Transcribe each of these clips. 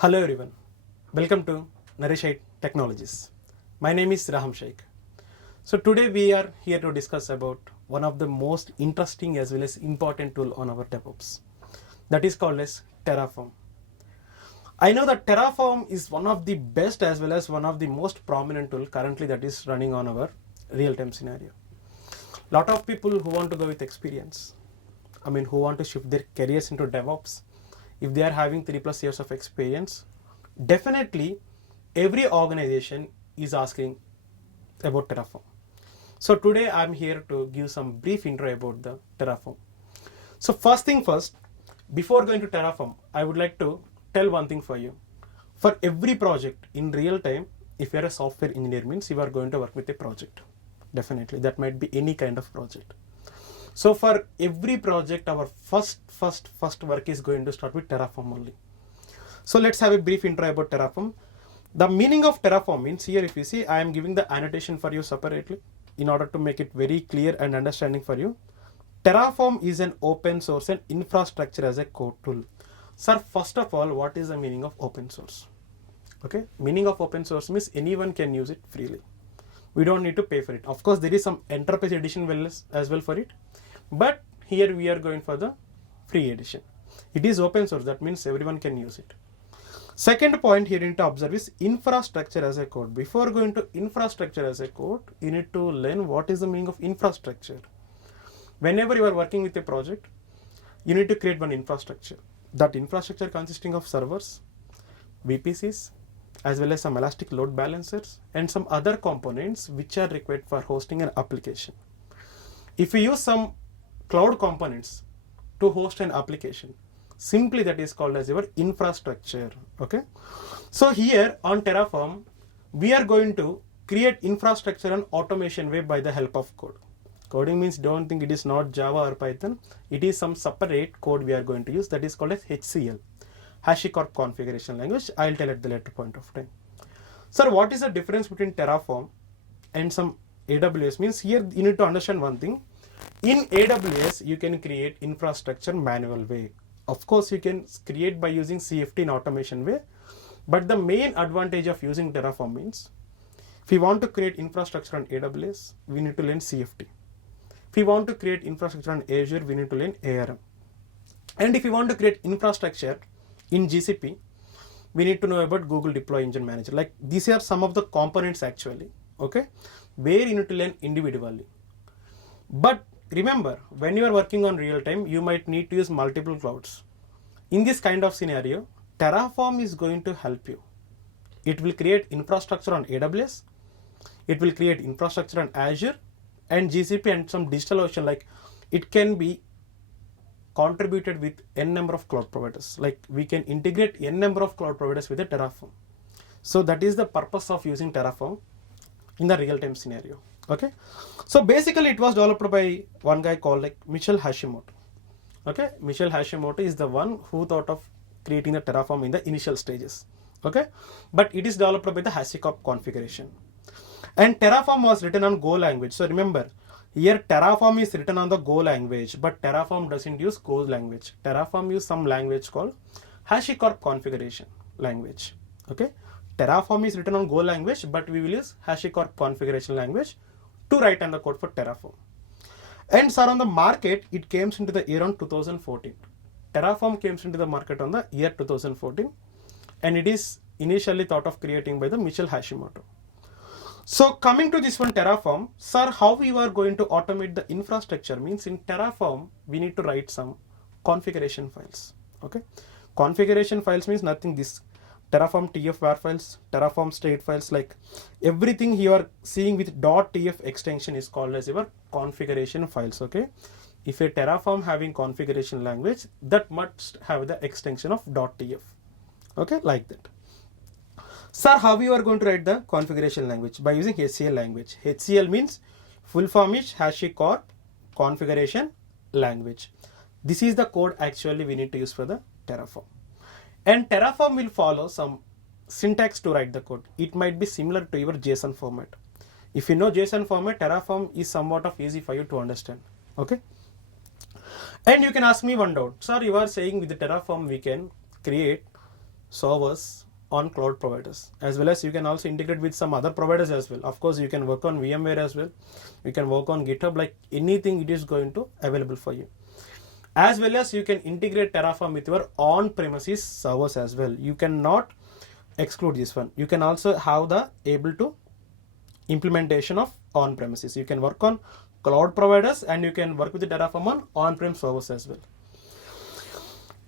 Hello everyone, welcome to NareshIT Technologies. My name is Raham. So today we are here to discuss about one of the most interesting as well as important tool on our DevOps. That is called as Terraform. I know that Terraform is one of the best as well as one of the most prominent tool currently that is running on our real-time scenario. Lot of people who want to go with experience, who want to shift their careers into DevOps, if they are having 3+ years of experience, definitely every organization is asking about Terraform. So today I'm here to give some brief intro about the Terraform. So first thing first, before going to Terraform, I would like to tell one thing for you. For every project in real time, if you are a software engineer, means you are going to work with a project. Definitely, that might be any kind of project. So for every project, our first work is going to start with Terraform only. So let's have a brief intro about Terraform. The meaning of Terraform means here, if you see, I am giving the annotation for you separately in order to make it very clear and understanding for you. Terraform is an open source and infrastructure as a code tool. Sir, first of all, what is the meaning of open source? Okay, meaning of open source means anyone can use it freely. We don't need to pay for it. Of course, there is some enterprise edition as well for it. But here we are going for the free edition. It is open source, that means everyone can use it. Second point here you need to observe is infrastructure as a code. Before going to infrastructure as a code, you need to learn what is the meaning of infrastructure. Whenever you are working with a project, you need to create one infrastructure. That infrastructure consisting of servers, VPCs, as well as some elastic load balancers and some other components which are required for hosting an application. If you use some cloud components to host an application, simply that is called as your infrastructure. Okay, so here on Terraform we are going to create infrastructure and automation way by the help of code. Coding means don't think it is not Java or Python, it is some separate code we are going to use, that is called as HCL, HashiCorp configuration language. I'll tell at the later point of time. Sir, what is the difference between Terraform and some AWS? Means here you need to understand one thing. In AWS, you can create infrastructure manual way. Of course, you can create by using CFT in automation way. But the main advantage of using Terraform means, if we want to create infrastructure on AWS, we need to learn CFT. If we want to create infrastructure on Azure, we need to learn ARM. And if we want to create infrastructure in GCP, we need to know about Google Deploy Engine Manager. Like these are some of the components actually, okay, where you need to learn individually. But remember, when you are working on real time, you might need to use multiple clouds. In this kind of scenario, Terraform is going to help you. It will create infrastructure on AWS, it will create infrastructure on Azure and GCP and some DigitalOcean. Like it can be contributed with n number of cloud providers. Like we can integrate n number of cloud providers with a Terraform. So that is the purpose of using Terraform in the real time scenario. Okay, so basically it was developed by one guy called like Michael Hashimoto. Okay, Michael Hashimoto is the one who thought of creating the Terraform in the initial stages. Okay, but it is developed by the HashiCorp configuration. And Terraform was written on Go language. So remember, here Terraform is written on the Go language, but Terraform doesn't use Go language. Terraform use some language called HashiCorp configuration language. Okay, Terraform is written on Go language, but we will use HashiCorp configuration language to write on the code for Terraform. And sir, on the market, it came into the year on 2014. Terraform came into the market on the year 2014, and it is initially thought of creating by the Michael Hashimoto. So coming to this one Terraform, sir, how we are going to automate the infrastructure means in Terraform, we need to write some configuration files. Okay, configuration files means nothing this Terraform TF var files, Terraform state files, like everything you are seeing with .tf extension is called as your configuration files. Okay, if a Terraform having configuration language, that must have the extension of .tf. Okay, like that. Sir, how you are going to write the configuration language? By using HCL language. HCL means full form is HashiCorp configuration language. This is the code actually we need to use for the Terraform. And Terraform will follow some syntax to write the code. It might be similar to your JSON format. If you know JSON format, Terraform is somewhat of easy for you to understand. Okay. And you can ask me one doubt. Sir, you are saying with the Terraform we can create servers on cloud providers, as well as you can also integrate with some other providers as well. Of course, you can work on VMware as well. You can work on GitHub, like anything it is going to available for you. As well as you can integrate Terraform with your on-premises servers as well. You cannot exclude this one. You can also have the able to implementation of on-premises. You can work on cloud providers and you can work with the Terraform on on-prem servers as well.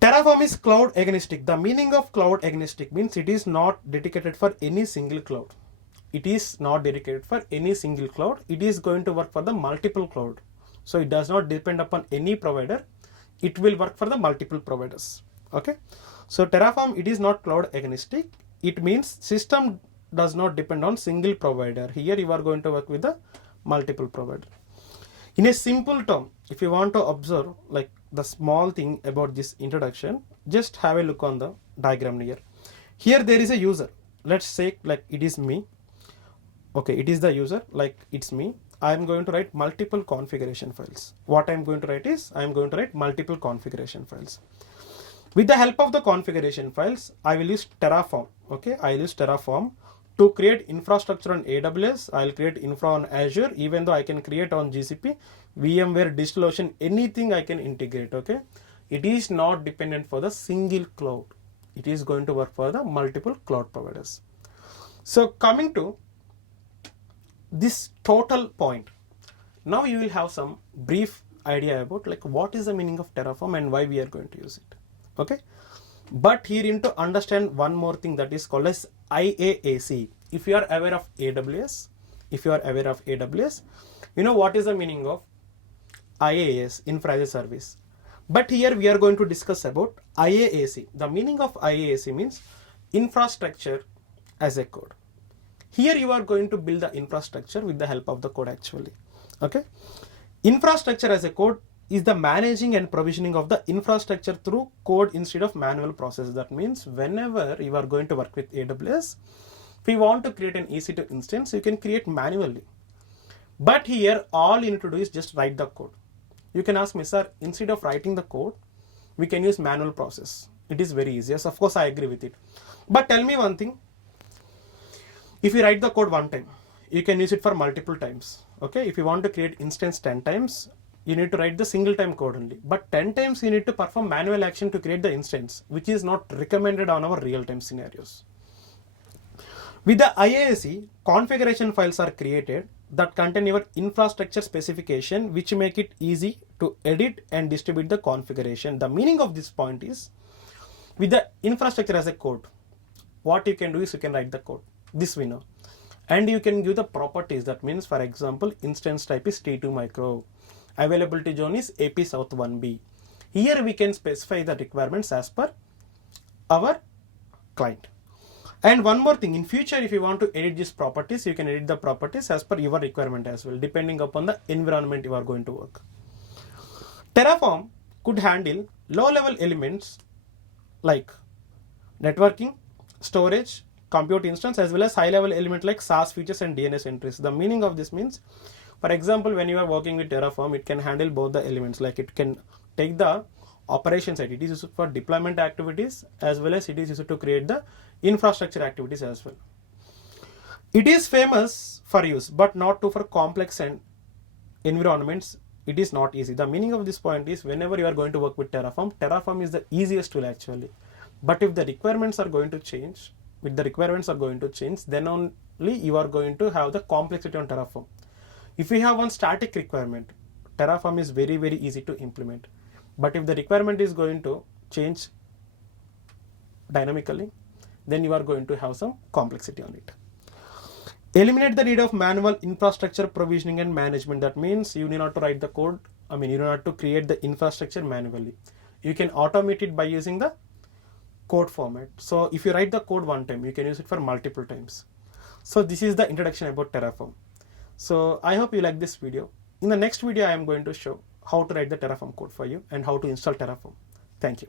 Terraform is cloud agnostic. The meaning of cloud agnostic means it is not dedicated for any single cloud. It is not dedicated for any single cloud. It is going to work for the multiple cloud. So it does not depend upon any provider. It will work for the multiple providers. Okay. So Terraform, it is not cloud agnostic. It means system does not depend on single provider. Here you are going to work with the multiple provider. In a simple term, if you want to observe like the small thing about this introduction, just have a look on the diagram here. Here there is a user. Let's say like it is me. Okay, it is the user, like it's me. I am going to write multiple configuration files. What I am going to write is I am going to write multiple configuration files. With the help of the configuration files, I will use Terraform. Okay, I will use Terraform to create infrastructure on AWS. I will create infra on Azure, even though I can create on GCP, VMware, DigitalOcean, anything I can integrate. Okay, it is not dependent for the single cloud. It is going to work for the multiple cloud providers. So coming to this total point, now you will have some brief idea about like what is the meaning of Terraform and why we are going to use it. Okay, but here you need to understand one more thing that is called as IaaC. If you are aware of AWS, you know what is the meaning of IaaS, infra as a service. But here we are going to discuss about IaaC. The meaning of IaaC means infrastructure as a code. Here you are going to build the infrastructure with the help of the code actually. Okay, infrastructure as a code is the managing and provisioning of the infrastructure through code instead of manual process. That means whenever you are going to work with AWS, if you want to create an EC2 instance, you can create manually. But here all you need to do is just write the code. You can ask me, sir, instead of writing the code, we can use manual process. It is very easy. Yes, of course I agree with it. But tell me one thing. If you write the code one time, you can use it for multiple times. Okay, if you want to create instance 10 times, you need to write the single time code only. But 10 times you need to perform manual action to create the instance, which is not recommended on our real-time scenarios. With the IaaC, configuration files are created that contain your infrastructure specification, which make it easy to edit and distribute the configuration. The meaning of this point is, with the infrastructure as a code, what you can do is you can write the code. This we know. And you can give the properties. That means, for example, instance type is T2 micro. Availability zone is AP South 1B. Here we can specify the requirements as per our client. And one more thing, in future, if you want to edit these properties, you can edit the properties as per your requirement as well, depending upon the environment you are going to work. Terraform could handle low-level elements like networking, storage, compute instance, as well as high-level element like SAS features and DNS entries. The meaning of this means, for example, when you are working with Terraform, it can handle both the elements. Like it can take the operation side. It is used for deployment activities as well as it is used to create the infrastructure activities as well. It is famous for use, but not for complex and environments. It is not easy. The meaning of this point is, whenever you are going to work with Terraform, Terraform is the easiest tool actually. But if the requirements are going to change, then only you are going to have the complexity on Terraform. If you have one static requirement, Terraform is very, very easy to implement. But if the requirement is going to change dynamically, then you are going to have some complexity on it. Eliminate the need of manual infrastructure provisioning and management. That means you need not to write the code. You don't have to create the infrastructure manually. You can automate it by using the code format. So if you write the code one time, you can use it for multiple times. So this is the introduction about Terraform. So I hope you like this video. In the next video, I am going to show how to write the Terraform code for you and how to install Terraform. Thank you.